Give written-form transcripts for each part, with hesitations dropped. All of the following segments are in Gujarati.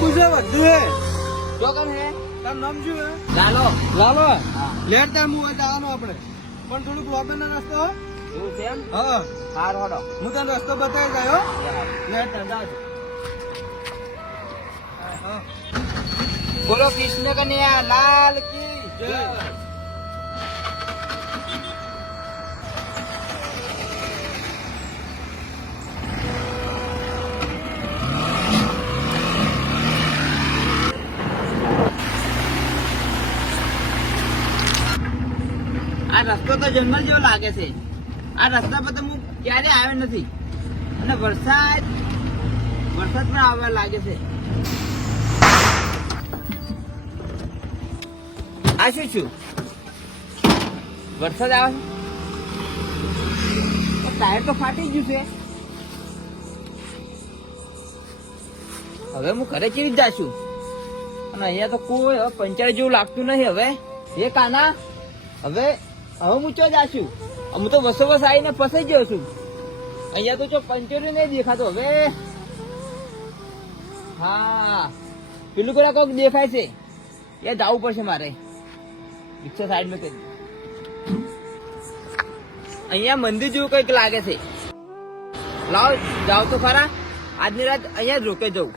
પૂછે બધું હે જો કન હે તાર નામ શું હે? લાલો લાલો હા. લેટ ટાઈમ હું જવાનો આપણે પણ થોડુંક પ્રોબ્લેમ નો રસ્તો હો. એવું છે એમ હા હાર હોડો હું તને રસ્તો બતાવી જાય હો લેટ ટાઈમ જાજો. હા બોલો કૃષ્ણ કન્યા લાલ કી જય. આ રસ્તો તો જંગલ જેવો લાગે છે. આ રસ્તા પર તો હું ક્યારે આવ્યો નથી અને વરસાદ પણ આવવા લાગે છે. આ શું છું વરસાદ આવે છે ટાયર તો ફાટી ગયું છે. હવે હું ઘરે કેવી જ જાશું અને અહીંયા તો કોઈ હવે પંચર જેવું લાગતું નહીં. હવે એ કાના હવે હું ચો જાશું. હું તો બસો બસ આવીને ફસાઈ ગયો છું. અહીંયા તો જો પંચર નહીં દેખાતો. હવે હા પેલું પેલા કોઈક દેખાય છે એ જવું પડશે મારે. રિક્ષા સાઈડ માં કરી અહીંયા મંદિર જેવું કઈક લાગે છે. લાવ જાવ તો ખરા આજની રાત અહીંયા જ રોકે જવું.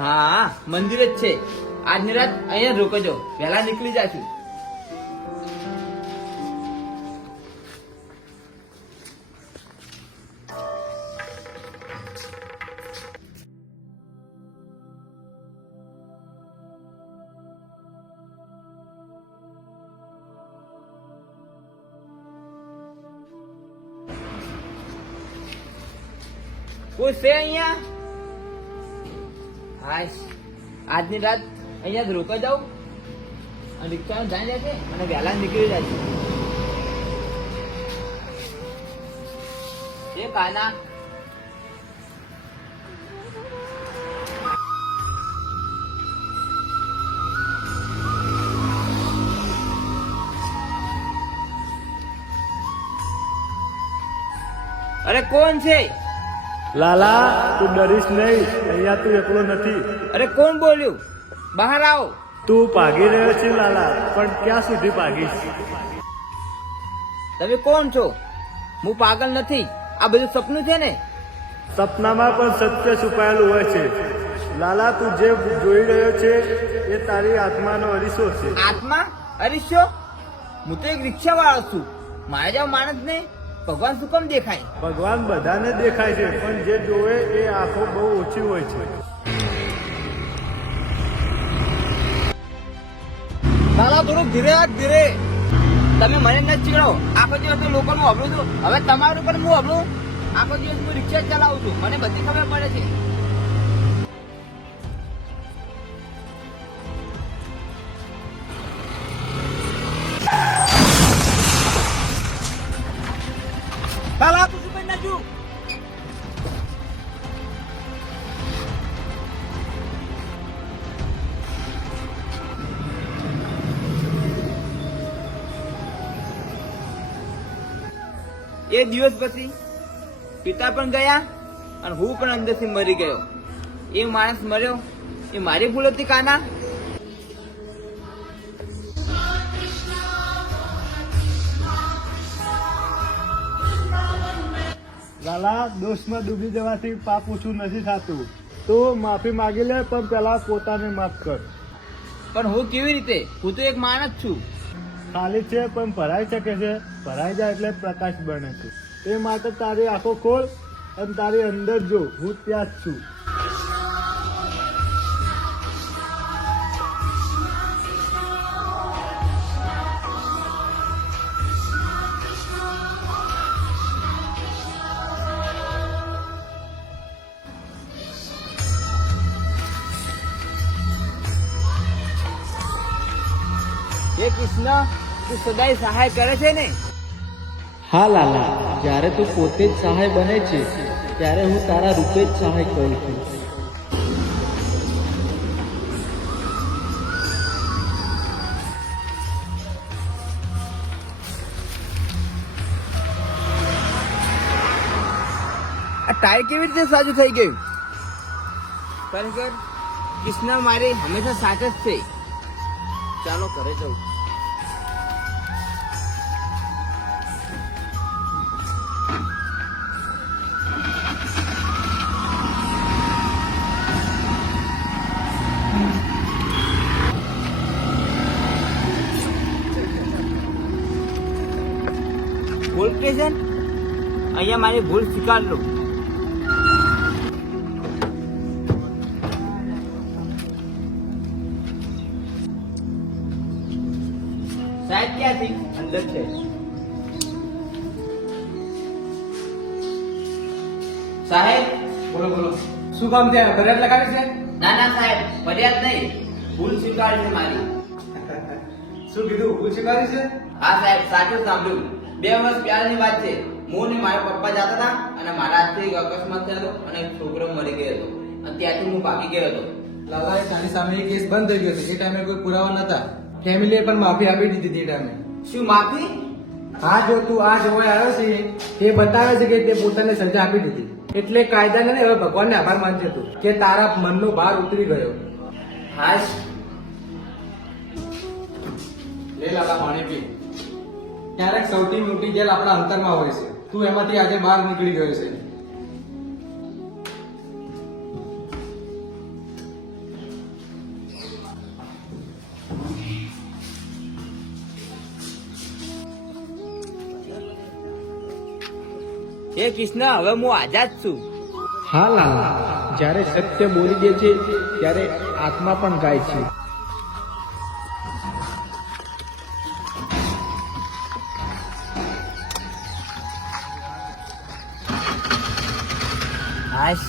હા મંદિર જ છે. આજની રાત અહીંયા જ રોકજો. વહેલા નીકળી જાશું. કોઈ છે અહીંયા? હાશ આજની રાત અહીંયા જ રોકાઈ જાઉં અને રિક્ષામાં જાય જશે અને વહેલા નીકળી જાય છે. એ કાના અરે કોણ છે? લાલા તું ડરીશ નહીં, અહીંયા તું એકલો નથી. અરે કોણ બોલ્યું? બહાર આવો. તું ભાગી રહ્યો છે લાલા, પણ ક્યાં સુધી ભાગીશ? તમે કોણ છો? હું પાગલ નથી. આ બધું સપનું છે ને? સપનામાં પણ સત્ય છુપાયેલું હોય છે. લાલા તું જે જોઈ રહ્યો છે એ તારી આત્માનો અરીસો છે. આત્મા? અરીસો? હું તો એક રિક્ષા વાળો છું. મારા જેવો માણસ ને ભગવાન શું કેમ દેખાય? ભગવાન બધાને દેખાય છે, પણ જે જોવે એ આંખો બહુ ઓછી હોય છે. લાલા થોડુંક ધીરે ધીરે. તમે મને ન ચીડો. આખો દિવસ તો લોકોનું હબળું છું. હવે તમારું પણ હું હબળું. આખો દિવસ હું રિક્ષા જ ચલાવું છું. મને બધી ખબર પડે છે. લાલા તું શું કરી નાખ્યું? એ દિવસ પછી પિતા પણ ગયા અને હું પણ અંદરથી મરી ગયો. એ માણસ મર્યો એ મારી ભૂલ હતી કાના? લાલા દોષમાં ડૂબી જવાથી પાપ ઓછું નથી થતું. તો માફી માંગી લે, પણ પેલા પોતાને માફ કર. પણ હું કેવી રીતે? હું તો એક માણસ છું. ખાલી છે પણ ભરાઈ શકે છે. ભરાઈ જાય એટલે પ્રકાશ બને છે. એ માટે તારી આંખો ખોલ અને તારી અંદર જો, હું ત્યાં જ છું. હે કૃષ્ણ, તું સદાય સહાય કરે છે ને? હા લાલા, જ્યારે તું પોતે જ સહાય બને છે ત્યારે હું તારા રૂપે જ સહાય કરું છું. આ ટાયર કેવી રીતે સાજું થઈ ગયું? ખરેખર કૃષ્ણ મારી હંમેશા સાચ જ છે. ચાલો ઘરે જવું. ભૂલ સ્ટેશન, અહીંયા મારી ભૂલ સ્વીકાર લો. સાહેબ ક્યાંથી? અંદર છે. સાહેબ બોલો બોલો, શું કામ છે? ફરિયાદ લગાવી છે? ના ના સાહેબ, ફરિયાદ નહીં, ભૂલ સ્વીકારી છે મારી. શું કીધું? ભૂલ સ્વીકારી છે? હા સાહેબ, સાચું સાંભળ્યું. 2 વર્ષ પહેલાની વાત છે. હું ને મારા પપ્પા જતા હતા અને મારા હાથથી એક અકસ્માત થયો અને એક છોકરો મરી ગયો હતો અને ત્યાંથી હું ભાગી ગયો હતો. લાલા, તારી સામે એક કેસ બંધ થઈ ગયો છે. એ ટાઈમે કોઈ પુરાવા નતા. ફેમિલીએ પણ માફી આપી દીધી હતી એ ટાઈમે. શું માફી? હા, જો તું આ જોવા આવ્યો છે એ બતાવે છે કે તે પોતાને સજા આપી દીધી. એટલે કાયદાને નહીં, હવે ભગવાનને આભાર માનજે તું કે તારા મનનો ભાર ઉતરી ગયો. હાશ. લે લાલા, પાણી પી. ક્યારેક સૌથી મોટી જેલ આપણા અંતરમાં હોય છે. તું એમાંથી આજે બહાર નીકળી ગયો છે. હે કૃષ્ણ, હવે હું આઝાદ છું. હા લાલા, જ્યારે સત્ય બોલી દે છે ત્યારે આત્મા પણ ગાય છે. હાશ.